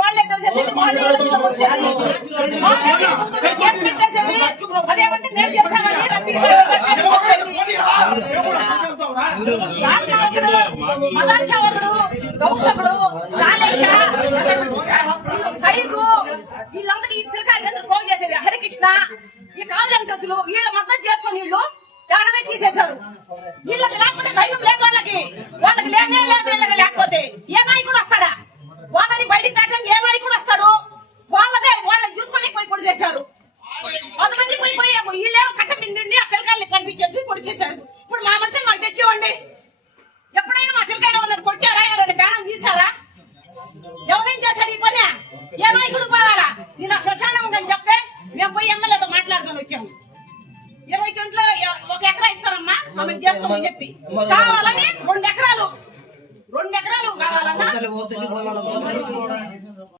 ಮಾಡ್ಲಿಕ್ಕೆ ಮಾಡ್ಲಿಕ್ಕೆ రామనాథుడు, మదర్శ గౌసకుడు, కాళేశ, వీళ్ళు సైదు, వీళ్ళందరూ ఈ పిల్లకాయలందరూ పోగు చేసేది హరికృష్ణ ఈ కాలు వెంకటేశులు వీళ్ళ మద్దతు చేసుకుని వీళ్ళు ప్రాణమే తీసేశారు వీళ్ళకి లేకుండా ధైర్యం లేదు వాళ్ళకి వాళ్ళకి లేనే లేదు వీళ్ళకి ఏ నాయకుడు పోవాలా? నేను ఆ శ్మశానం ఉందని చెప్తే మేము పోయి ఎమ్మెల్యేతో మాట్లాడుకొని వచ్చాము. ఇరవై చెంట్లో ఒక ఎకరా ఇస్తారమ్మా ఆమె చేసుకోమని చెప్పి. కావాలని రెండు ఎకరాలు రెండు ఎకరాలు కావాలన్నా